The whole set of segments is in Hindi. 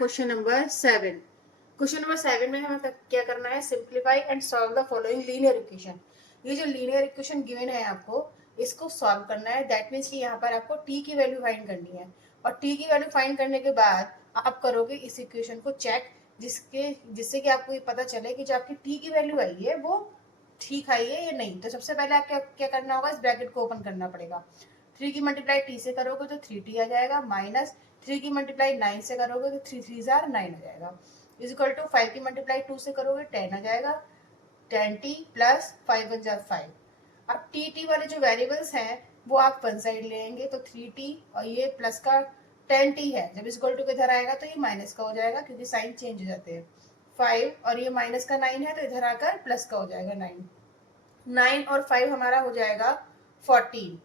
Question number 7। क्वेश्चन नंबर 7 में हमें क्या करना है, simplify and solve the following linear equation. ये जो लीनियर इक्वेशन गिवन है आपको, इसको सॉल्व करना है। दैट मीन्स कि यहाँ पर आपको टी की वैल्यू फाइंड करनी है, और टी की वैल्यू फाइंड करने के बाद आप करोगे इस इक्वेशन को चेक, जिससे कि आपको ये पता चले कि जो आपकी टी की वैल्यू आई है वो ठीक आई है या नहीं। तो सबसे पहले आप क्या करना होगा, इस ब्रैकेट को ओपन करना पड़ेगा। 3 की मल्टीप्लाई टी से करोगे तो 3t आ जाएगा, माइनस 3 की मल्टीप्लाई 9 से करोगे तो 3 3 जार 9 आ जाएगा, इज इक्वल टू 5 की मल्टीप्लाई 2 से करोगे 10 आ जाएगा, 10t प्लस 5 1 जार 5। अब टी वाले जो वेरिएबल्स हैं वो आप वन साइड लेंगे, तो 3t और ये प्लस का 10t है, जब इक्वल टू के इधर आएगा तो ये माइनस का हो जाएगा क्योंकि साइन चेंज हो जाते हैं। 5 और ये माइनस का 9 है तो इधर आकर प्लस का हो जाएगा 9। 9 और 5 हमारा हो जाएगा 14।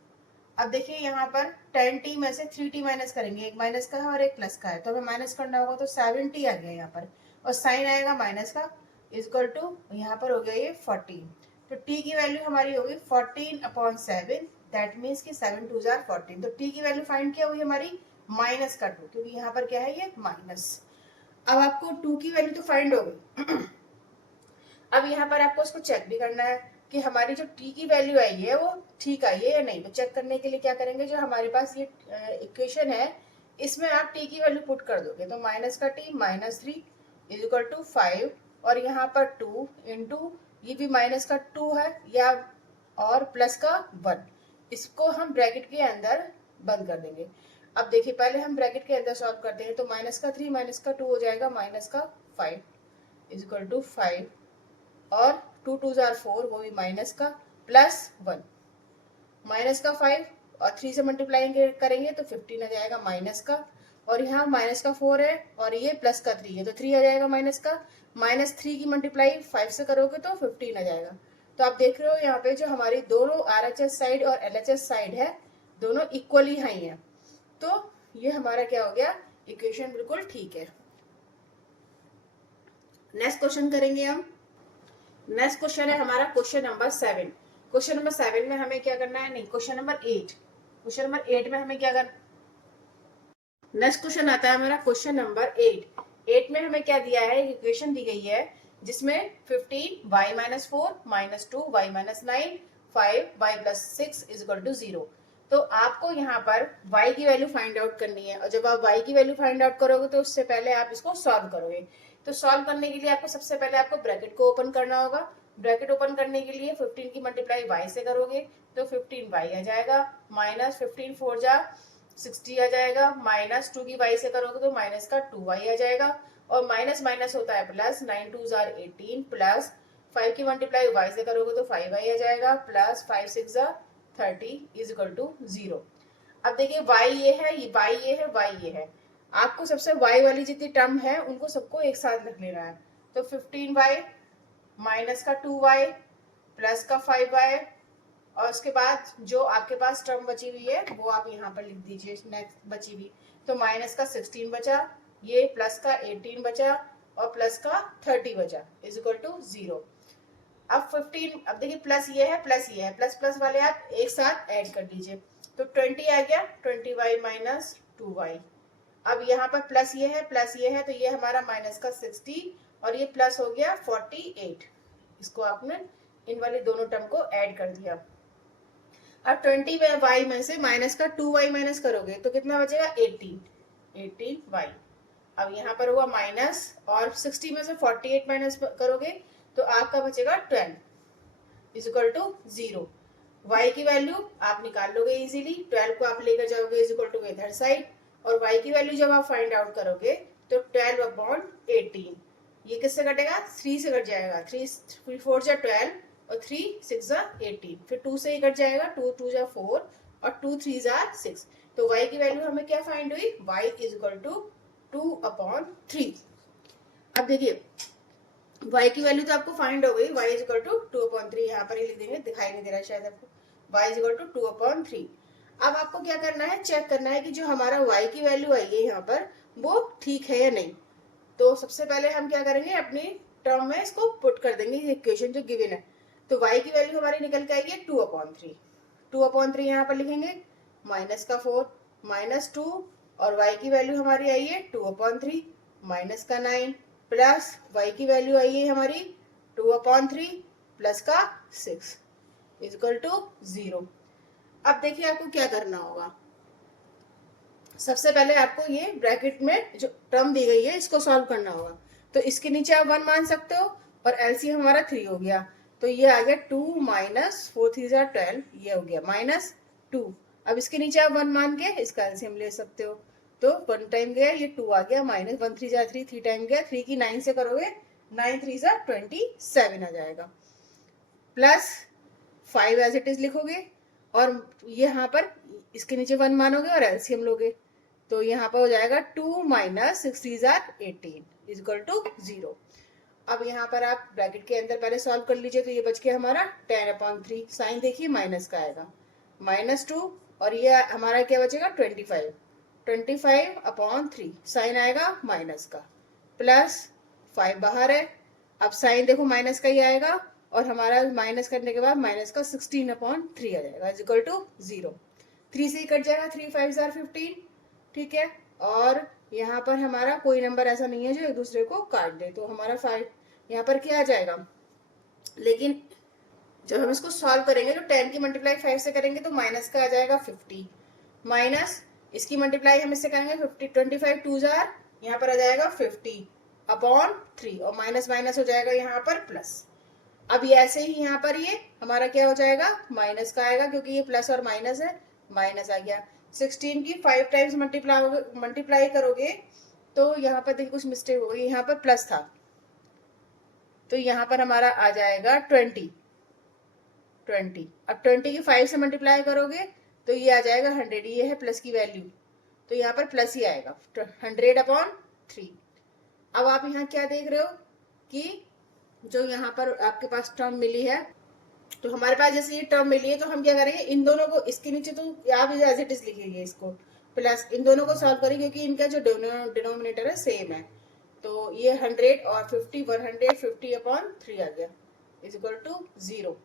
अब देखिए यहाँ पर 10t में से 3t माइनस करेंगे, एक माइनस का है और एक प्लस का है, तो हमें माइनस करना होगा, तो 7t आ गया यहाँ पर, और साइन आएगा माइनस का, इक्वल टू यहाँ पर हो गया ये 14। तो t की वैल्यू हमारी होगी 14/7, दैट मीन्स कि 7 2 जार 14। तो t की वैल्यू फाइंड क्या हुई हमारी, माइनस का 2, क्योंकि यहाँ पर क्या है ये माइनस। अब आपको 2 की वैल्यू तो फाइंड हो गई। अब यहाँ पर आपको उसको चेक भी करना है कि हमारी जो t की वैल्यू आई है वो ठीक आई है या नहीं। तो चेक करने के लिए क्या करेंगे, जो हमारे पास ये इक्वेशन है इसमें आप t की वैल्यू पुट कर दोगे, तो माइनस का t -3 इज इक्वल टू 5, और यहाँ पर 2 इंटू ये भी माइनस का 2 है या और प्लस का 1, इसको हम ब्रैकेट के अंदर बंद कर देंगे। अब देखिए पहले हम ब्रैकेट के अंदर सॉल्व करते हैं, तो माइनस का 3 माइनस का 2 हो जाएगा माइनस का 5 इज इक्वल टू 5, और 2 2 जार 4, वो भी माइनस का, प्लस 1, माइनस का 5 और 3 से मल्टीप्लाई करेंगे तो 15 आ जाएगा माइनस का, और यहाँ माइनस का 4 है और ये प्लस का 3 है तो 3 आ जाएगा माइनस का, -3 की मल्टीप्लाई 5 से करोगे तो 15 आ जाएगा। तो आप देख रहे हो यहाँ पे जो हमारी दोनों RHS साइड और LHS साइड है दोनों इक्वली हाई है, तो ये हमारा क्या हो गया, इक्वेशन बिल्कुल ठीक है। नेक्स्ट क्वेश्चन करेंगे हम। नेक्स्ट क्वेश्चन है हमारा क्वेश्चन नंबर 7। क्वेश्चन नंबर 7 में हमें क्या करना है, नहीं क्वेश्चन नंबर 8। क्वेश्चन नंबर 8 में हमें क्या करना, नेक्स्ट क्वेश्चन आता है हमारा क्वेश्चन नंबर 8। 8 में हमें क्या दिया है, इक्वेशन दी गई है जिसमें 15y-4 -2y -9 5y+6 is equal to 0। तो आपको यहाँ पर y की वैल्यू फाइंड आउट करनी है, और जब आप y की वैल्यू फाइंड आउट करोगे तो उससे पहले आप इसको सॉल्व करोगे। तो सॉल्व करने के लिए आपको सबसे पहले आपको ब्रैकेट को ओपन करना होगा। ब्रैकेट ओपन करने के लिए 15 की मल्टीप्लाई y से करोगे तो 15y आ जाएगा, माइनस 15 4 जा 60 आ जाएगा, -2 की y से करोगे तो माइनस का 2y आ जाएगा, और माइनस माइनस होता है प्लस, 9 2 जार 18, प्लस 5 की मल्टीप्लाई y से करोगे तो 5y आ जाएगा, प्लस 5 6 जार 30 इज इक्वल टू 0। अब देखिए y ये है, ये y ये है, y ये है, आपको सबसे y वाली जितनी टर्म है उनको सबको एक साथ रख लेना है। तो 15y माइनस का 2y प्लस का 5y, और उसके बाद जो आपके पास टर्म बची हुई है वो आप यहाँ पर लिख दीजिए, नेक्स्ट बची हुई, तो माइनस का 16 बचा, ये प्लस का 18 बचा, और प्लस का 30 बचा, इज इक्वल टू 0। अब 15, अब देखिए प्लस ये है प्लस ये है, प्लस प्लस वाले आप एक साथ ऐड कर दीजिए, तो 20 आ गया, 20y माइनस 2y। अब यहाँ पर प्लस ये है प्लस ये है, तो ये हमारा माइनस का 60 और ये प्लस हो गया 48, इसको आपने इन वाली दोनों टर्म को ऐड कर दिया। अब 20y में से माइनस का 2y माइनस करोगे तो कितना बचेगा, 18y। अब यहाँ पर हुआ माइनस, और 60 में से 48 माइनस करोगे तो आपका बचेगा 12 इज इक्वल टू 0। y की वैल्यू आप निकाल लोगे इजीली, 12 को आप लेकर जाओगे इज इक्वल टू इधर साइड, और y की वैल्यू जब आप फाइंड आउट करोगे तो 12/18, ये किससे कटेगा, 3 से कट जाएगा, 3 4 जा 12 और 3 6 जा 18, फिर 2 से ही कट जाएगा, 2 2 जा 4 और 2 3 जा 6। तो y की वैल्यू हमें क्या फाइंड हुई, y इज इक्वल टू 2/3। अब देखिए y की वैल्यू तो आपको फाइंड हो गई, y इज इक्वल टू 2/3, यहाँ पर ही लिख देंगे, दिखाई नहीं दे रहा शायद आपको, y इज इक्वल टू 2/3। अब आपको क्या करना है, चेक करना है कि जो हमारा y की वैल्यू आई है यहाँ पर वो ठीक है या नहीं। तो सबसे पहले हम क्या करेंगे, अपनी टर्म में इसको पुट कर देंगे, इक्वेशन जो गिवन है। तो y की वैल्यू हमारी निकल के आई है 2/3, 2/3 यहाँ पर लिखेंगे, माइनस का 4 -2, और y की वैल्यू हमारी आई है 2/3 माइनस का 9 प्लस y की वैल्यू आई है हमारी 2/3 प्लस का 6 इक्वल टू 0। अब देखिए आपको क्या करना होगा। सबसे पहले आपको ये ब्रैकेट में जो टर्म दी गई है इसको सॉल्व करना होगा। तो इसके नीचे आप 1 मान सकते हो और एलसीएम हमारा 3 हो गया। तो ये आ गया 2 माइनस 4 3 12, ये हो गया माइनस 2। अब इसके नीचे आप 1 मान के इसका एलसीएम ले सकते हो। तो 1 टाइम गया, ये 2 आ गया, माइनस 1 3 3, 3 टाइम गया, 3 की 9 से करोगे 9 3 27 आ जाएगा। प्लस 5 एज इट इज लिखोगे और यहाँ पर इसके नीचे 1 मानोगे और एलसीएम लोगे। तो यहाँ पर हो जाएगा 2 माइनस 6 3 18 इक्वल टू 0। अब यहाँ पर आप ब्रैकेट के अंदर पहले सॉल्व कर लीजिए। तो ये बच गया हमारा 10/3। साइन देखिए माइनस का आएगा -2 और ये हमारा क्या बचेगा 25/3 साइन आएगा माइनस का प्लस 5 बाहर है। अब साइन देखो माइनस का ही आएगा और हमारा माइनस करने के बाद माइनस का 16/3 आ जाएगा इक्वल टू 0। 3 से ही कट जाएगा, 3 5 15, ठीक है। और यहाँ पर हमारा कोई नंबर ऐसा नहीं है जो एक दूसरे को काट दे, तो हमारा 5 यहाँ पर क्या आ जाएगा। लेकिन जब हम इसको सॉल्व करेंगे तो 10 की मल्टीप्लाई 5 से करेंगे तो माइनस का आ जाएगा 50 माइनस इसकी मल्टीप्लाई हम इससे करेंगे 50 25 2 यहाँ पर आ जाएगा 50/3 और माइनस माइनस हो जाएगा यहाँ पर प्लस। अब ये ऐसे ही यहाँ पर ये हमारा क्या हो जाएगा माइनस का आएगा, क्योंकि ये प्लस और माइनस है, माइनस आ गया। 16 की 5 टाइम्स मल्टीप्लाई करोगे तो यहाँ पर देखिए कुछ मिस्टेक हो गई, यहाँ पर प्लस था तो यहाँ पर हमारा आ जाएगा 20। अब 20 की 5 से मल्टीप्लाई करोगे तो ये आ जाएगा 100, ये है प्लस की वैल्यू तो यहाँ पर प्लस ही आएगा 100/3। अब आप यहाँ क्या देख रहे हो कि जो यहाँ पर आपके पास टर्म मिली है, तो हमारे पास जैसे ये टर्म मिली है तो हम क्या करेंगे इन दोनों को इसके नीचे तो आप एज इट इज लिखेंगे इसको प्लस इन दोनों को सॉल्व करेंगे क्योंकि इनका जो डिनोमिनेटर है सेम है। तो ये 100 और 50 150/3 आ गया इक्वल टू 0।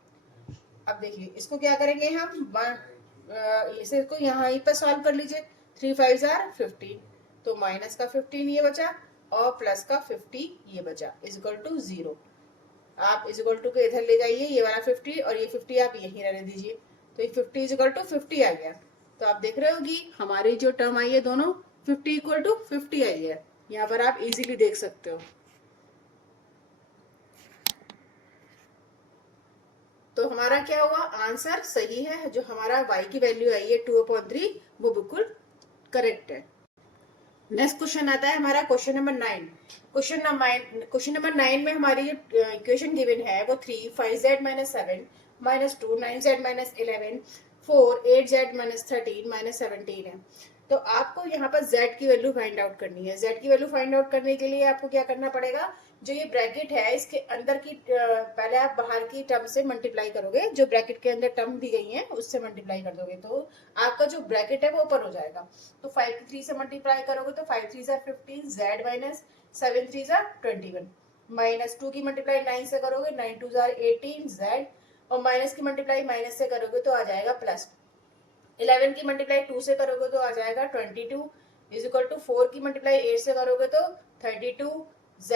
अब देखिए इसको क्या करेंगे हम इसे को यहाँ पर सॉल्व कर लीजिए। 3 5 15 तो माइनस का 15 ये बचा और प्लस का 50 ये बचा इक्वल टू 0। आप इक्वल टू के इधर ले जाइए, ये वाला 50 और ये 50 आप यहीं रहने दीजिए। तो ये 50 इक्वल टू 50 आ गया। तो आप देख रहे हो कि हमारी जो टर्म आई है दोनों 50 इक्वल टू 50 आई है। यहाँ पर आप इजीली देख सकते हो। तो हमारा क्या हुआ, आंसर सही है। जो हमारा y की वैल्यू आई है 2/3 वो बिल्कुल करेक्ट है। नेक्स्ट क्वेश्चन आता है हमारा क्वेश्चन नंबर 9। क्वेश्चन नंबर 9 में हमारी जो इक्वेशन गिवन है वो 3 5z - 7 - 2 9z - 11 4 8z - 13 - 17 है। तो आपको यहाँ पर z की वैल्यू फाइंड आउट करनी है। z की वैल्यू फाइंड आउट करने के लिए आपको क्या करना पड़ेगा, जो ये ब्रैकेट है इसके अंदर की पहले आप बाहर की टर्म से मल्टीप्लाई करोगे, जो ब्रैकेट के अंदर टर्म दी गई है उससे मल्टीप्लाई कर दोगे तो आपका जो ब्रैकेट है वो ऊपर हो जाएगा। तो 5 की 3 से मल्टीप्लाई करोगे तो 5 3 15 z माइनस 7 3 21 माइनस 2 की मल्टीप्लाई 9 से करोगे 9 2 18 z और माइनस की मल्टीप्लाई माइनस से करोगे तो आ जाएगा प्लस। 11 की मल्टीप्लाई 2 से करोगे तो आ जाएगा 22 इज इक्वल टू 4 की मल्टीप्लाई 8 से करोगे तो 32 z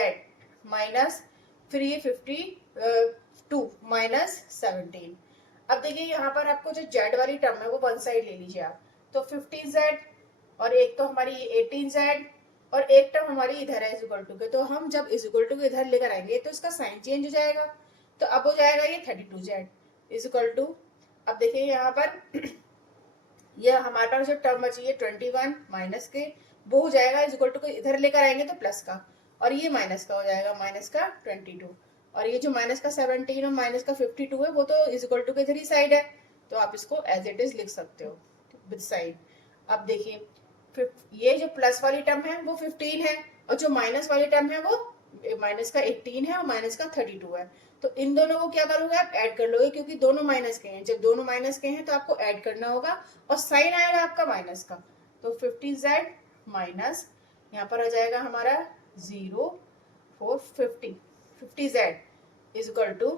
माइनस 352 माइनस 17। अब देखिए यहाँ पर आपको जो z वाली टर्म है वो वन साइड ले लीजिए आप। तो 15z और एक तो हमारी 18z और एक टर्म हमारी इधर है इज इक्वल टू के। तो हम जब इज इक्वल टू के इधर लेकर आएंगे तो इसका साइन चेंज हो जाएगा। तो अब हो जाएगा ये 32z इज इक्वल टू, अब देखिए यहाँ पर यह हमारे पास जो टर्म बची है 21 माइनस के वो हो जाएगा इज इक्वल टू को इधर लेकर आएंगे तो प्लस का और ये माइनस का हो जाएगा माइनस का 22 और ये जो माइनस का 17 और माइनस का 52 है वो तो इज इक्वल टू के इधर ही साइड है तो आप इसको एज इट इज लिख सकते हो विद साइन। अब देखिए ये जो प्लस वाली टर्म है वो 15 है और जो माइनस वाली टर्म है वो माइनस का 18 है और माइनस का 32 है। तो इन दोनों को क्या करोगे आप ऐड कर लोगे क्योंकि दोनों माइनस के हैं। जब दोनों माइनस के हैं तो आपको ऐड करना होगा और साइन आएगा आपका माइनस का। तो 15z माइनस यहाँ पर आ जाएगा हमारा 0 4 50z इज इक्वल टू,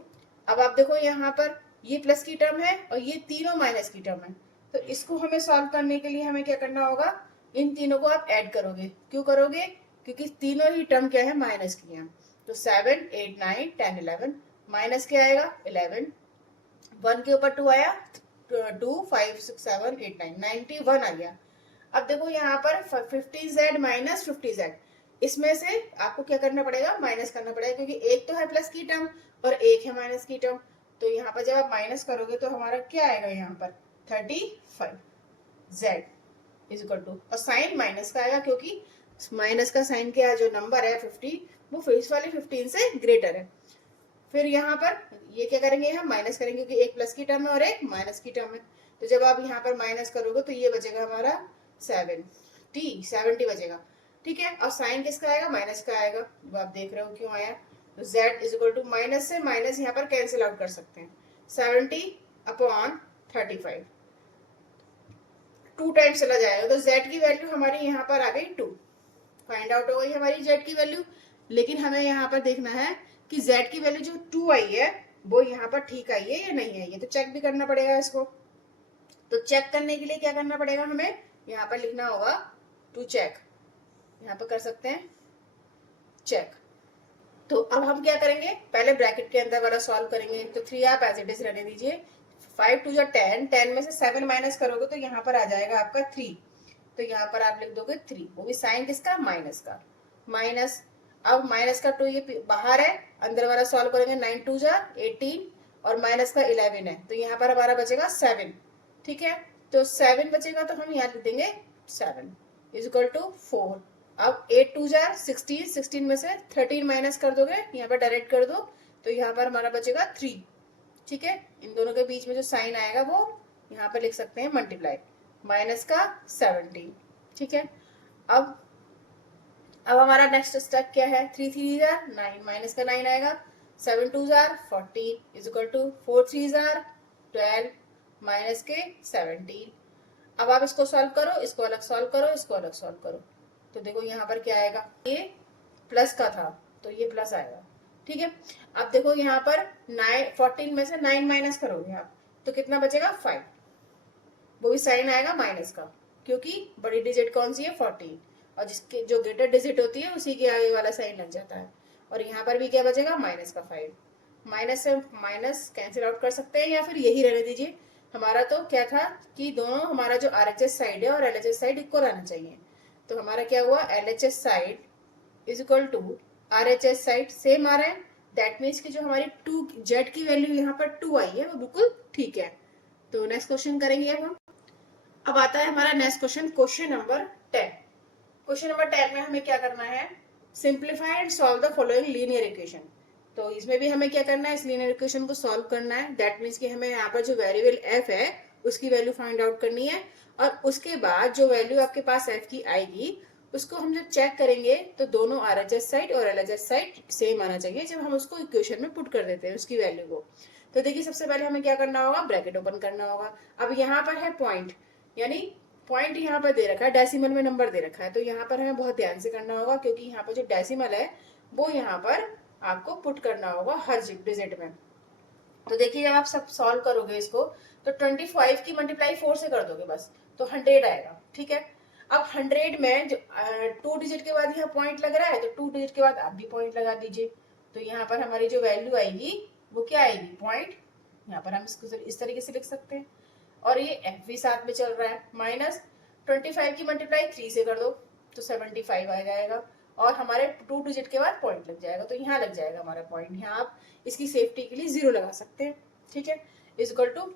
अब आप देखो यहाँ पर ये प्लस की टर्म है और ये तीनों माइनस की टर्म है। तो इसको हमें सॉल्व करने के लिए हमें क्या करना होगा, इन तीनों को आप ऐड करोगे। क्यों करोगे, क्योंकि तीनों ही टर्म क्या है, माइनस की है। तो 7, 8, 9, 10, 11, माइनस क्या आएगा 11, 1 के ऊपर 2 आया, 2, 5, 6, 7, 8, 9, 91 आ गया। अब देखो यहाँ पर 50z माइनस 50z, इसमें से आपको क्या करना पड़ेगा, माइनस करना पड़ेगा, क्योंकि एक तो है प्लस की टर्म और एक है माइनस की टर्म। तो यहाँ पर जब आप माइनस करोगे तो हमारा क्या आएगा यहाँ पर 35z इज इक्वल टू, और साइन माइनस का आएगा क्योंकि माइनस का साइन क्या है, जो नंबर है 50 वो फेस वाले 15 से ग्रेटर है। फिर यहाँ पर ये क्या करेंगे, हम माइनस करेंगे क्योंकि एक प्लस की टर्म है और एक माइनस की टर्म है। तो जब आप यहाँ पर माइनस करोगे तो ये बचेगा हमारा 70 बचेगा, ठीक है। और साइन किसका आएगा, माइनस का आएगा, वो आप देख रहे हो क्यों आया। तो z is equal to, minus से माइनस यहाँ पर कैंसिल आउट कर सकते हैं, 70/35, 2 टाइम्स चला जाएगा। तो z की वैल्यू हमारी यहाँ पर आ गई 2, फाइंड आउट हो गई हमारी z की वैल्यू। लेकिन हमें यहाँ पर देखना है कि z की वैल्यू जो 2 आई है वो यहाँ पर ठीक आई है या नहीं आई है, तो चेक भी करना पड़ेगा इसको। तो चेक करने के लिए क्या करना पड़ेगा, हमें यहाँ पर लिखना होगा टू चेक, यहाँ पर कर सकते हैं चेक। तो अब हम क्या करेंगे, पहले ब्रैकेट के अंदर वाला सॉल्व करेंगे। तो 3 आप एज इट इज रहने दीजिए, 5 2 10, 10 में से 7 माइनस करोगे तो यहाँ पर आ जाएगा आपका 3। तो यहाँ पर आप लिख दोगे 3, वो भी साइन किसका, माइनस का, माइनस। अब माइनस का 2 ये बाहर है, अंदर वाला सॉल्व करेंगे, 9 2 18 और माइनस का 11 है, तो यहाँ पर हमारा बचेगा 7, ठीक है। तो 7 बचेगा तो हम यहाँ लिख देंगे 7 इज इक्वल टू 4। अब 8 2 16, 16 में से 13 माइनस कर दोगे, यहाँ पर डायरेक्ट कर दो, तो यहाँ पर हमारा बचेगा 3, ठीक है। इन दोनों के बीच में जो साइन आएगा वो यहाँ पर लिख सकते हैं मल्टीप्लाई, माइनस का 17, ठीक है। अब हमारा नेक्स्ट स्टेप क्या है, 3 3 9, माइनस का 9 आएगा, 7 2 14 इज इक्वल टू 4 3 12, माइनस के 17। अब आप इसको सॉल्व करो, इसको अलग सॉल्व करो, इसको अलग सॉल्व करो, तो देखो यहाँ पर क्या आएगा, ये प्लस का था तो ये प्लस आएगा, ठीक है। अब देखो यहाँ पर 14 में से 9 माइनस करोगे आप तो कितना बचेगा 5, वो भी साइन आएगा माइनस का, क्योंकि बड़ी डिजिट कौन सी है 14, और जिसके जो ग्रेटर डिजिट होती है उसी के आगे वाला साइन लग जाता है। और यहाँ पर भी क्या बचेगा, माइनस का 5, माइनस से माइनस कैंसिल आउट कर सकते हैं या फिर यही रहने दीजिए। हमारा तो क्या था कि दोनों हमारा जो RHS साइड है और LHS साइड इक्वल आना चाहिए। तो हमारा क्या हुआ, LHS side is equal to RHS side same आ रहा है, दैट मीन्स कि जो हमारी 2 z की वैल्यू यहाँ पर 2 आई है वो बिल्कुल ठीक है। तो नेक्स्ट क्वेश्चन करेंगे अब हम। अब आता है हमारा next question, question number 10। Question number 10 में हमें क्या करना है, simplify and solve the following linear equation. तो इसमें भी हमें क्या करना है, इस लीनियर इक्वेशन को सॉल्व करना है, दैट मीन्स कि हमें यहाँ पर जो वेरिएबल f है उसकी वैल्यू फाइंड आउट करनी है, और उसके बाद जो वैल्यू आपके पास f की आएगी उसको हम जब चेक करेंगे तो दोनों RHS साइड और LHS साइड सेम आना चाहिए जब हम उसको इक्वेशन में पुट कर देते हैं उसकी वैल्यू को। तो देखिए सबसे पहले हमें क्या करना होगा, ब्रैकेट ओपन करना होगा। अब यहाँ पर है पॉइंट, यानी पॉइंट यहाँ पर दे रखा है, डेसिमल में नंबर दे रखा है, तो यहाँ पर हमें बहुत ध्यान से करना होगा क्योंकि यहाँ पर जो डेसिमल है वो यहाँ पर आपको पुट करना होगा हर डिजिट में। तो देखिए जब आप सब सॉल्व करोगे इसको तो 25 की मल्टीप्लाई 4 से कर दोगे बस, तो 100 आएगा, ठीक है। अब 100 में जो 2 डिजिट के बाद यहाँ पॉइंट लग रहा है तो 2 डिजिट के बाद आप भी पॉइंट लगा दीजिए, तो यहाँ पर हमारी जो वैल्यू आएगी वो क्या आएगी, पॉइंट। यहाँ पर हम इसको इस तरीके से लिख सकते हैं, और ये f भी साथ में चल रहा है, माइनस 25 की मल्टीप्लाई 3 से कर दो तो 75 आ जाएगा, और हमारे 2 डिजिट के बाद पॉइंट लग जाएगा, तो यहाँ लग जाएगा हमारा पॉइंट। यहाँ आप इसकी सेफ्टी के लिए 0 लगा सकते हैं, ठीक है। इज इक्वल टू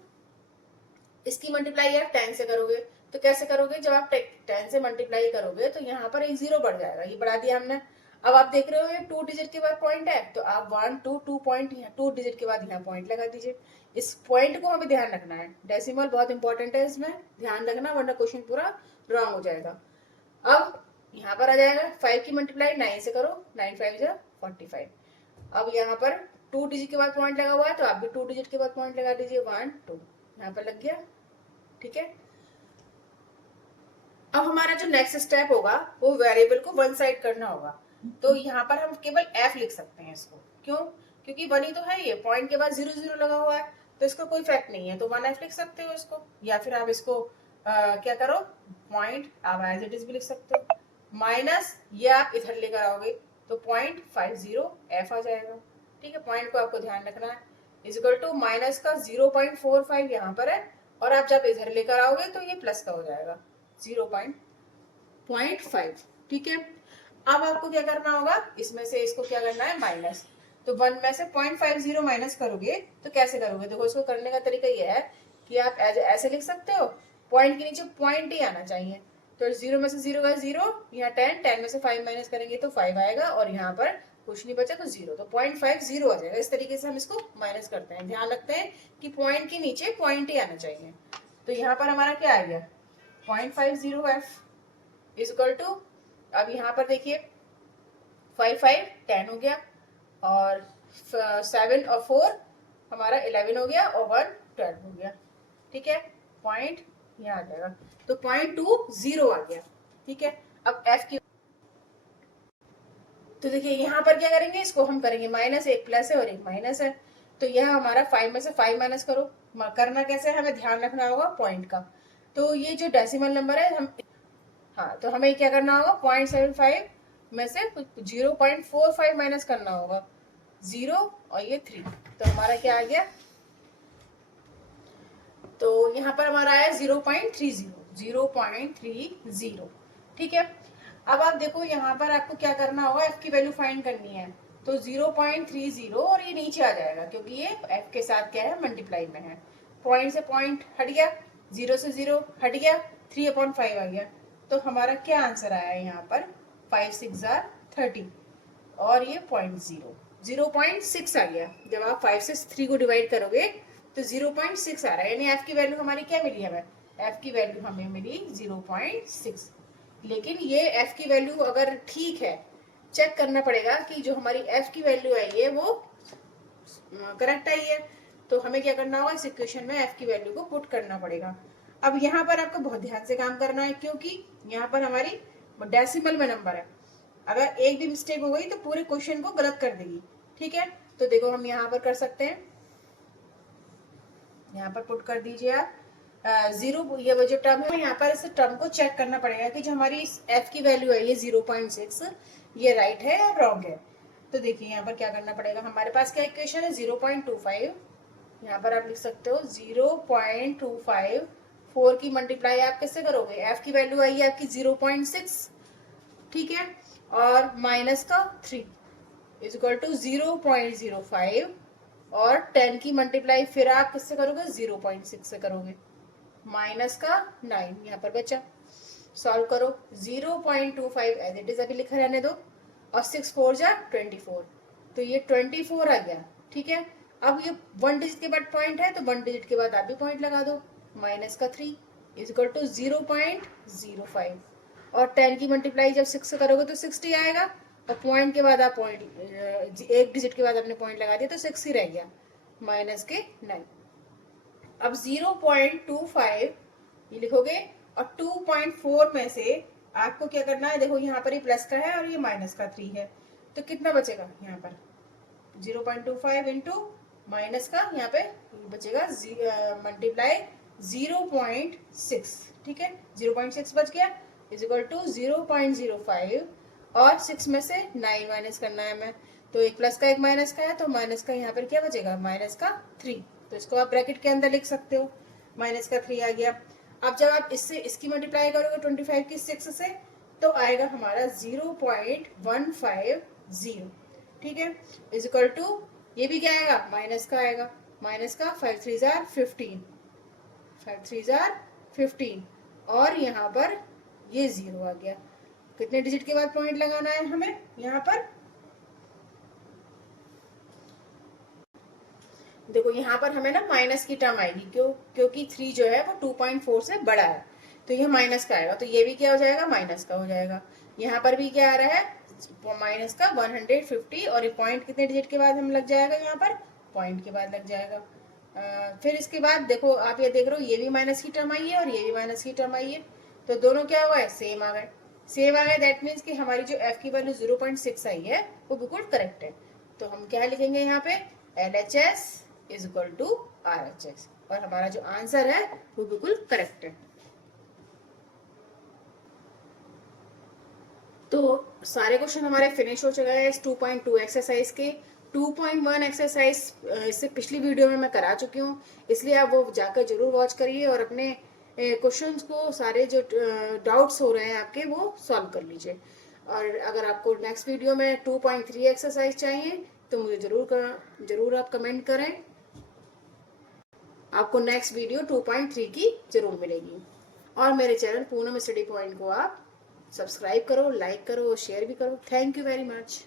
इसकी मल्टीप्लाई आप 10 से करोगे, तो कैसे करोगे, जब आप 10 से मल्टीप्लाई करोगे तो यहाँ पर एक 0 बढ़ जाएगा, ये बढ़ा दिया हमने। अब आप देख रहे हो ये 2 डिजिट के बाद पॉइंट है, तो आप 1 2 2 पॉइंट 2 डिजिट के बाद यहाँ पॉइंट लगा दीजिए। इस पॉइंट को हमें ध्यान रखना है, डेसिमल बहुत इंपॉर्टेंट है, इसमें ध्यान रखना वरना क्वेश्चन पूरा रॉन्ग हो जाएगा। अब यहाँ पर आ जाएगा 5 की मल्टीप्लाई 9 से करो, 9 5 45। अब यहाँ पर 2 डिजिट के बाद पॉइंट लगा हुआ है तो आप भी 2 डिजिट के बाद पॉइंट लगा दीजिए, 1 2 यहाँ पर लग गया, ठीक है। अब हमारा जो नेक्स्ट स्टेप होगा वो वेरिएबल को वन साइड करना होगा, तो यहाँ पर हम केवल f लिख सकते हैं इसको, क्यों, क्योंकि 1 ही तो है, ये पॉइंट के बाद 0 0 लगा हुआ है तो इसका कोई इफेक्ट नहीं है, तो 1f लिख सकते हो इसको, या फिर आप इसको क्या करो, पॉइंट आप एज इट इज भी लिख सकते हो, माइनस ये आप इधर लेकर आओगे तो 0.50 f आ जाएगा। ठीक है, पॉइंट को आपको ध्यान रखना है। इजिकल टू माइनस का 0.45 यहाँ पर है, और आप जब इधर लेकर आओगे तो ये प्लस का हो जाएगा 0.5। ठीक है, अब आपको क्या करना होगा, इसमें से इसको क्या करना है माइनस, तो 1 में से 0.50 माइनस करोगे तो कैसे करोगे, देखो इसको करने का तरीका ये है कि आप ऐसे लिख सकते हो, पॉइंट के नीचे पॉइंट ही आना चाहिए। तो 0 में से 0 का 0, यहाँ 10 में से 5 माइनस करेंगे तो 5 आएगा, और यहाँ पर कुछ नहीं बचा तो 0, तो 0.50 आ जाएगा। इस तरीके से हम इसको माइनस करते हैं। ध्यान रखते हैं कि पॉइंट के नीचे पॉइंट ही आना चाहिए। तो यहाँ पर हमारा क्या आ गया 0.50 f इजक्वल टू, अब यहाँ पर देखिए 5 5 10 हो गया, और 7 और 4 हमारा 11 हो गया, और 1 12 हो गया। ठीक है, पॉइंट यहाँ आ जाएगा, तो 0.20 आ गया। ठीक है, अब f की, तो देखिए यहाँ पर क्या करेंगे, इसको हम करेंगे माइनस, एक प्लस है और एक माइनस है, तो यह हमारा 5 में से 5 माइनस करो। करना कैसे है, हमें ध्यान रखना होगा पॉइंट का। तो ये जो डेसिमल नंबर है हम, हाँ, तो हमें क्या करना होगा 0.75 में से 0.45 माइनस करना होगा, 0 और ये 3, तो हमारा क्या आ गया, तो यहाँ पर हमारा आया 0.30। ठीक है, अब आप देखो यहाँ पर आपको क्या करना होगा, f की वैल्यू फाइंड करनी है, तो 0.30, और ये नीचे आ जाएगा क्योंकि ये f के साथ क्या है मल्टीप्लाई में है। पॉइंट से पॉइंट हट गया, 0 से 0 हट गया, 3/5 आ गया, तो हमारा क्या आंसर आया यहाँ पर 5 6 30, और ये 0.6 आ गया। जब आप 5 से 3 को डिवाइड करोगे तो 0.6 आ रहा है, यानी f की वैल्यू हमारी क्या मिली हमें, f की वैल्यू हमें मिली 0.6। लेकिन ये f की वैल्यू अगर ठीक है, चेक करना पड़ेगा कि जो हमारी f की वैल्यू आई है वो करेक्ट आई है, तो हमें क्या करना होगा, इस इक्वेशन में f की वैल्यू को पुट करना पड़ेगा। अब यहाँ पर आपको बहुत ध्यान से काम करना है, क्योंकि यहाँ पर हमारी डेसिमल में नंबर है, अगर एक भी मिस्टेक हो गई तो पूरे क्वेश्चन को गलत कर देगी। ठीक है, तो देखो हम यहाँ पर कर सकते हैं, यहाँ पर पुट कर दीजिए आप 0, ये वो जो टर्म है, यहाँ पर इस टर्म को चेक करना पड़ेगा कि जो हमारी f की वैल्यू है ये 0.6, ये राइट है या रॉन्ग है। तो देखिए यहाँ पर क्या करना पड़ेगा, हमारे पास क्या इक्वेशन है 0.25, यहाँ पर आप लिख सकते हो 0.25, 4 की मल्टीप्लाई आप किससे करोगे, f की वैल्यू आई है आपकी 0.6, ठीक है, और माइनस का 3 इज इक्वल टू 0.05, और 10 की मल्टीप्लाई फिर आप किससे करोगे 0.6 से करोगे, माइनस का 9 यहाँ पर बचा। सॉल्व करो, 0.25 एज इट इज अभी लिखा रहने दो, और 6 4 जा 24, तो ये 24 आ गया। ठीक है, अब ये 1 डिजिट के बाद पॉइंट है, तो 1 डिजिट के बाद आप भी पॉइंट लगा दो, माइनस का 3 इज इक्वल टू 0.05, और 10 की मल्टीप्लाई जब 6 से करोगे तो 60 आएगा, और पॉइंट के बाद आप पॉइंट एक डिजिट के बाद आपने पॉइंट लगा दिया तो 6 ही रह गया, माइनस के 9। अब 0.25 ये लिखोगे, और 2.4 में से आपको क्या करना है, देखो यहाँ पर ये प्लस का है और ये माइनस का 3 है, तो कितना बचेगा यहाँ पर 0.25 इंटू माइनस का, यहाँ पे बचेगा मल्टीप्लाई 0.6। ठीक है, 0.6 बच गया इज इक्वल टू 0.05, और 6 में से 9 माइनस करना है हमें, तो एक प्लस का एक माइनस का है, तो माइनस का यहाँ पर क्या बचेगा माइनस का 3, तो इसको आप ब्रैकेट के अंदर लिख सकते हो, माइनस का 3 आ गया। अब जब आप इससे इसकी मल्टीप्लाई करोगे 25 की 6 से, तो आएगा हमारा 0.150। ठीक है, इज इक्वल टू, ये भी क्या आएगा माइनस का आएगा, माइनस का 5 3 15, 5 3 15, और यहाँ पर ये 0 आ गया। कितने डिजिट के बाद पॉइंट लगाना है हमें यहाँ पर, देखो यहाँ पर हमें ना माइनस की टर्म आएगी, क्योंकि 3 जो है वो 2.4 से बड़ा है, तो ये माइनस का आएगा, तो ये भी क्या हो जाएगा माइनस का हो जाएगा। यहाँ पर भी क्या आ रहा है माइनस का 150, और ये पॉइंट कितने डिजिट के बाद हम लग जाएगा, यहाँ पर पॉइंट के बाद लग जाएगा। फिर इसके बाद देखो आप ये देख रहे हो, ये भी माइनस की टर्म आई है और ये भी माइनस की टर्म आई है, तो दोनों क्या हुआ है सेम आ गए, सेम आ गए, दैट मीन्स कि हमारी जो f की वैल्यू 0.6 आई है वो बिल्कुल करेक्ट है। तो हम क्या लिखेंगे यहाँ पे LHS is equal to RHS, और हमारा जो आंसर है वो बिल्कुल करेक्ट है। तो सारे क्वेश्चन हमारे फिनिश हो चुके हैं इस 2.2 एक्सरसाइज के। 2.1 एक्सरसाइज इससे पिछली वीडियो में मैं करा चुकी हूँ, इसलिए आप वो जाकर जरूर वॉच करिए और अपने क्वेश्चंस को, सारे जो डाउट्स हो रहे हैं आपके, वो सॉल्व कर लीजिए। और अगर आपको नेक्स्ट वीडियो में 2.3 एक्सरसाइज चाहिए तो मुझे जरूर आप कमेंट करें, आपको नेक्स्ट वीडियो 2.3 की जरूर मिलेगी। और मेरे चैनल पूनम स्टडी पॉइंट को आप सब्सक्राइब करो, लाइक करो और शेयर भी करो। Thank you very much.